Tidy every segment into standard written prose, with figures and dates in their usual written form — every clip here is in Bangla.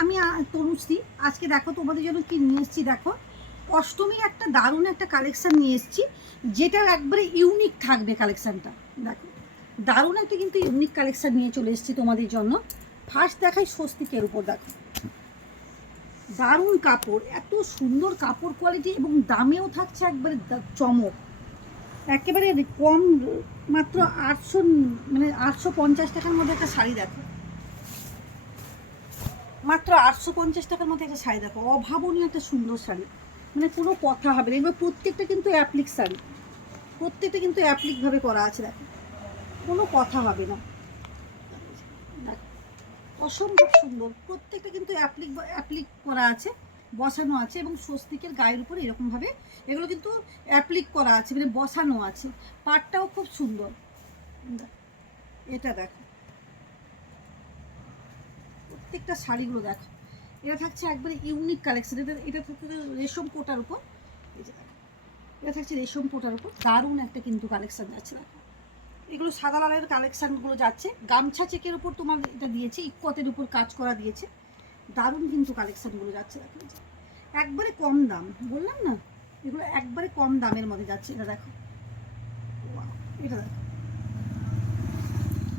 আমি তনুশ্রী। আজকে দেখো তোমাদের জন্য কি নিয়ে এসেছি। দেখো, অষ্টমীর একটা দারুণ একটা কালেকশান নিয়ে এসেছি, যেটা একবারে ইউনিক থাকবে কালেকশানটা। দেখো, দারুণ একটা কিন্তু ইউনিক কালেকশান নিয়ে চলে এসেছি তোমাদের জন্য। ফার্স্ট দেখাই স্বস্তিকের উপর। দেখো, দারুণ কাপড়, এত সুন্দর কাপড় কোয়ালিটি, এবং দামেও থাকছে একবারে চমক। একেবারে কম, মাত্র 800, মানে 850 টাকার মধ্যে একটা শাড়ি। দেখো, মাত্র 850 টাকার মধ্যে একটা শাড়ি। দেখো, অভাবনীয় একটা সুন্দর শাড়ি, মানে কোনো কথা হবে না। এবার প্রত্যেকটা কিন্তু অ্যাপ্লিক শাড়ি, প্রত্যেকটা কিন্তু অ্যাপ্লিকভাবে করা আছে। দেখো, কোনো কথা হবে না। দেখো, অসম্ভব সুন্দর, প্রত্যেকটা কিন্তু অ্যাপ্লিক করা আছে, বসানো আছে। এবং স্বস্তিকের গায়ের উপর এরকমভাবে এগুলো কিন্তু অ্যাপ্লিক করা আছে, মানে বসানো আছে। পাটটাও খুব সুন্দর। এটা দেখো, প্রত্যেকটা শাড়িগুলো দেখো, এটা থাকছে একবারে ইউনিক কালেকশন। এটা থাকছে রেশম কোটার উপর। এই যে দেখো, এটা থাকছে রেশম কোটার উপর, দারুণ একটা কিন্তু কালেকশন যাচ্ছে। দেখো, এগুলো সাদা লালের কালেকশানগুলো যাচ্ছে। গামছা চেকের উপর তোমার এটা দিয়েছে, ইক্কতের উপর কাজ করা দিয়েছে। দারুণ কিন্তু কালেকশানগুলো যাচ্ছে। দেখো, একবারে কম দাম, বললাম না, এগুলো একবারে কম দামের মধ্যে যাচ্ছে। এটা দেখো, এটা দেখো,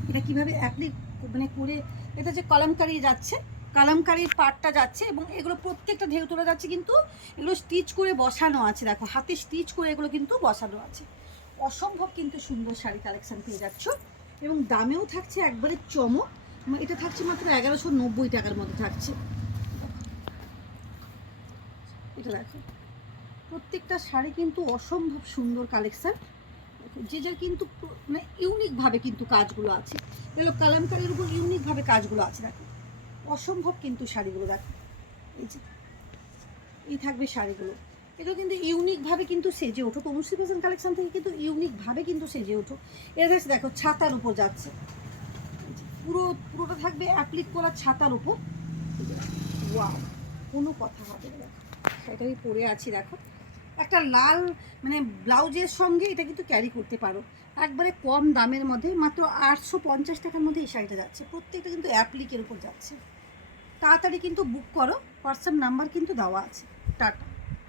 এটা কীভাবে অ্যাপ্লিক মানে করে, এটা যে কলমকারি যাচ্ছে, কালামকারির পাটটা যাচ্ছে, এবং এগুলো প্রত্যেকটা ঢেউ তোলা যাচ্ছে, কিন্তু এগুলো স্টিচ করে বসানো আছে। দেখো, হাতে স্টিচ করে এগুলো কিন্তু বসানো আছে। অসম্ভব কিন্তু সুন্দর শাড়ি কালেকশান পেয়ে যাচ্ছ, এবং দামেও থাকছে একবারে চমক। এটা থাকছে মাত্র 1190 টাকার মধ্যে থাকছে। এটা দেখো, প্রত্যেকটা শাড়ি কিন্তু অসম্ভব সুন্দর কালেকশান। যে যার কিন্তু মানে ইউনিকভাবে কিন্তু কাজগুলো আছে। এগুলো কালামকারির উপর ইউনিকভাবে কাজগুলো আছে। দেখো, অসম্ভব কিন্তু শাড়িগুলো। দেখো, এই যে এই থাকবে শাড়িগুলো, এগুলো কিন্তু ইউনিকভাবে কিন্তু সেজে ওঠো। তনুশ্রী ফ্যাশন কালেকশন থেকে কিন্তু ইউনিকভাবে কিন্তু সেজে ওঠো। এটা থাকছে, দেখো, ছাতার উপর যাচ্ছে, পুরোটা থাকবে অ্যাপ্লিক করা ছাতার উপর। ওয়াও, কোনো কথা হবে না। দেখো, এটাই পরে আছি। দেখো, একটা লাল মানে ব্লাউজের সঙ্গে এটা কিন্তু ক্যারি করতে পারো, একবারে কম দামের মধ্যে। মাত্র 850 টাকার মধ্যে এই শাড়িটা যাচ্ছে। প্রত্যেকটা কিন্তু অ্যাপ্লিকের উপর যাচ্ছে। তাড়াতাড়ি কিন্তু বুক করো, হোয়াটসঅ্যাপ নাম্বার কিন্তু দেওয়া আছে। টাটা।